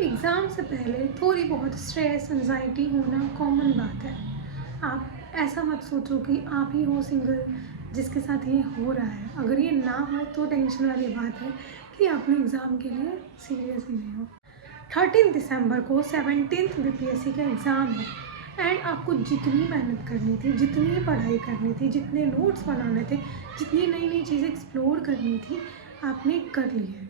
Exam से पहले थोड़ी बहुत स्ट्रेस, एंग्ज़ायटी होना कॉमन बात है। आप ऐसा मत सोचो कि आप ही हो सिंगल जिसके साथ ये हो रहा है। अगर ये ना हो तो टेंशन वाली बात है कि आपने एग्ज़ाम के लिए सीरियस ही नहीं हो। 13 दिसंबर को 17th बीपीएससी का एग्ज़ाम है एंड आपको जितनी मेहनत करनी थी, जितनी पढ़ाई करनी थी, जितने नोट्स बनाने थे, जितनी नई-नई चीज़ें एक्सप्लोर करनी थी, आपने कर ली है।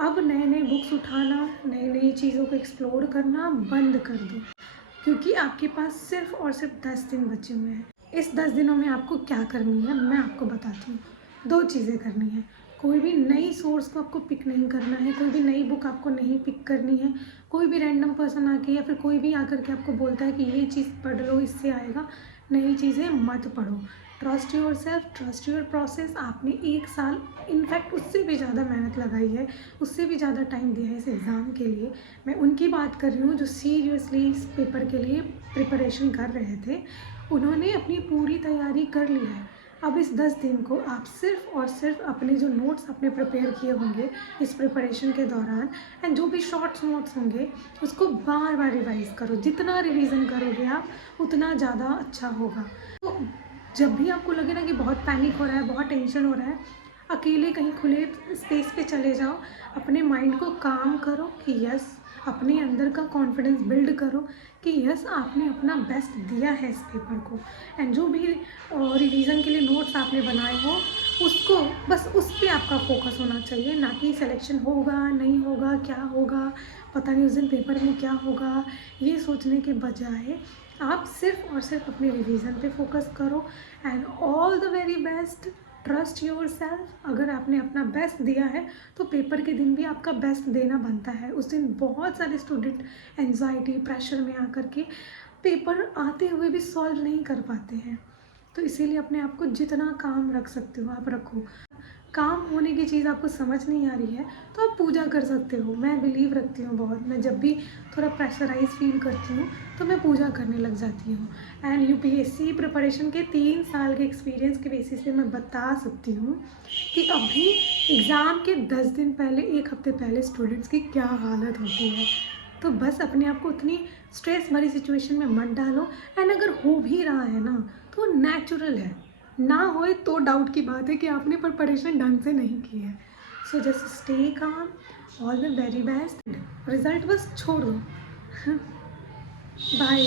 अब नए-नए बुक्स उठाना, नई-नई चीज़ों को एक्सप्लोर करना बंद कर दो, क्योंकि आपके पास सिर्फ़ और सिर्फ 10 दिन बचे हुए हैं। इस 10 दिनों में आपको क्या करनी है, मैं आपको बताती हूँ। 2 चीज़ें करनी है। कोई भी नई सोर्स को आपको पिक नहीं करना है, कोई भी नई बुक आपको नहीं पिक करनी है। कोई भी रैंडम पर्सन आके या फिर कोई भी आकर के आपको बोलता है कि ये चीज़ पढ़ लो, इससे आएगा, नई चीज़ें मत पढ़ो। Trust yourself, trust your process. आपने 1 साल, इनफैक्ट उससे भी ज़्यादा मेहनत लगाई है, उससे भी ज़्यादा टाइम दिया है इस एग्ज़ाम के लिए। मैं उनकी बात कर रही हूँ जो सीरियसली इस पेपर के लिए प्रिपरेशन कर रहे थे। उन्होंने अपनी पूरी तैयारी कर ली है। अब इस 10 दिन को आप सिर्फ़ और सिर्फ अपने जो नोट्स आपने प्रिपेयर किए होंगे इस प्रिपरेशन के दौरान एंड जो भी शॉर्ट्स नोट्स होंगे उसको बार-बार रिवाइज़ करो। जितना रिवीजन करोगे आप उतना ज़्यादा अच्छा होगा। तो जब भी आपको लगे ना कि बहुत पैनिक हो रहा है, बहुत टेंशन हो रहा है, अकेले कहीं खुले स्पेस पे चले जाओ, अपने माइंड को काम करो कि यस, अपने अंदर का कॉन्फिडेंस बिल्ड करो कि यस, आपने अपना बेस्ट दिया है इस पेपर को एंड जो भी रिवीजन के लिए नोट्स आपने बनाए हो उसको बस उस पे आपका फोकस होना चाहिए, ना कि सिलेक्शन होगा नहीं होगा, क्या होगा, पता नहीं उस दिन पेपर में क्या होगा, ये सोचने के बजाय आप सिर्फ और सिर्फ अपने रिवीजन पे फोकस करो and all the very best. Trust your self. अगर आपने अपना बेस्ट दिया है तो पेपर के दिन भी आपका बेस्ट देना बनता है। उस दिन बहुत सारे स्टूडेंट एंजाइटी, प्रेशर में आकर के पेपर आते हुए भी सॉल्व नहीं कर पाते हैं। तो इसीलिए अपने आप को जितना काम रख सकते हो आप रखो। काम होने की चीज़ आपको समझ नहीं आ रही है तो आप पूजा कर सकते हो। मैं बिलीव रखती हूँ बहुत। मैं जब भी थोड़ा प्रेशराइज फील करती हूँ तो मैं पूजा करने लग जाती हूँ एंड यूपीएससी प्रिपरेशन के 3 साल के एक्सपीरियंस के बेसिस पे मैं बता सकती हूँ कि अभी एग्ज़ाम के 10 दिन पहले, 1 हफ्ते पहले स्टूडेंट्स की क्या हालत होती है। तो बस अपने आप को उतनी स्ट्रेस भरी सिचुएशन में मत डालो एंड अगर हो भी रहा है ना तो नेचुरल है। ना होए तो डाउट की बात है कि आपने प्रिपरेशन ढंग से नहीं की है। So just stay calm, all the very best. Result बस छोड़ दो। बाय।